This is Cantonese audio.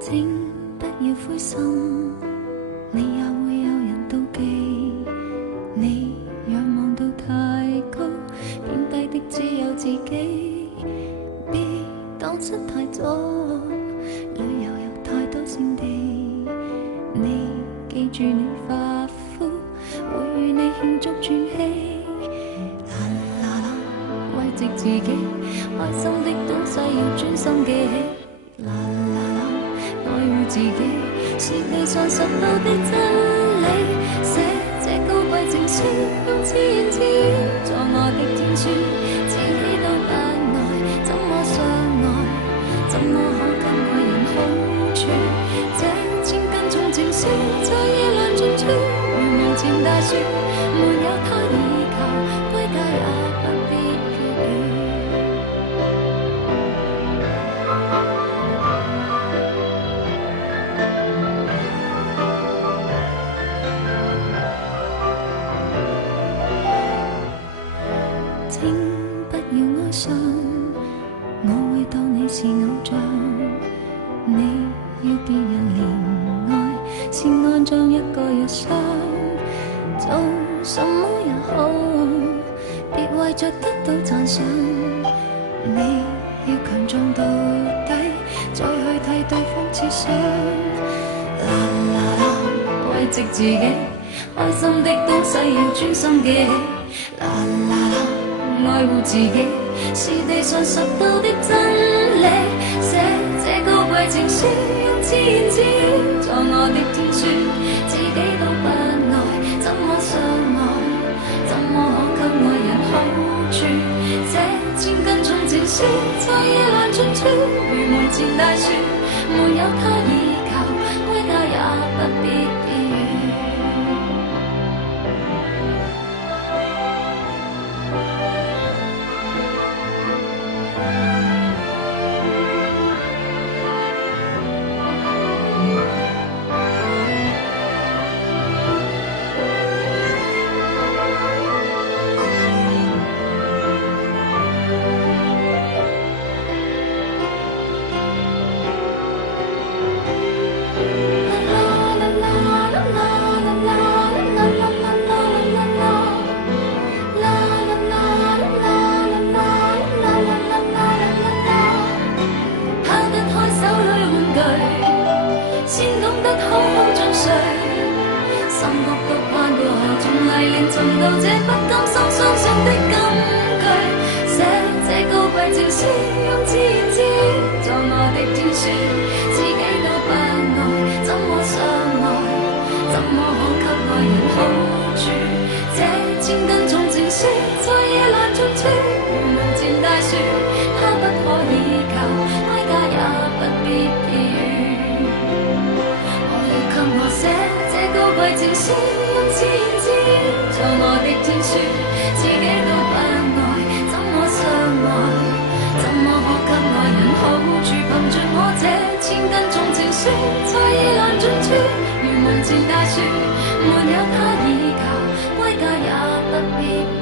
請不要灰心，你也會有人妒忌。你仰望到太高，貶低的只有自己。別蕩失太左，旅遊有太多勝地。你記住你發膚，會與你慶祝轉機。啦啦啦，慰藉自己，開心的東西要專心記起。啦啦啦，愛護自己是地上實到的真理。寫這高貴情書，用自言自語作我的天書，自己都不愛，怎麼相愛？怎麼可給愛人好處？這千斤重情書在夜闌盡處，如無情大樹，沒有他倚靠，歸家也不必飄遠。請不要哀傷，我會當你是偶像。你要別人憐愛，是安裝一個藥箱。做什麼也好，別為着得到讚賞。你要強壯到底，再去替對方設想。啦啦啦，慰藉自己，開心的東西要專心記起。啦啦啦，愛護自己是地上實到的真理。寫這高貴情書，用自言自語作我的天書，自己都不愛，怎麼相愛？怎麼可給愛人好處？這千斤重情書在夜闌盡處，如門前大樹，沒有他倚靠，歸家也不必偏遠。尋到這不甘心相信的金句，寫這高貴情書，用自言自語作我的天書，自己都不愛，怎麼相愛？怎麼可給愛人好處？這千斤重情書在夜闌盡處，如門前大樹，它不可倚靠，歸家也不必偏遠。我要給我寫這高貴情書，用自言自語做我的天書，自己都不愛，怎麼相愛？怎麼可給愛人好處？憑着我這千斤重情書，在夜闌盡處，如門前大樹，沒有他倚靠，歸家也不必。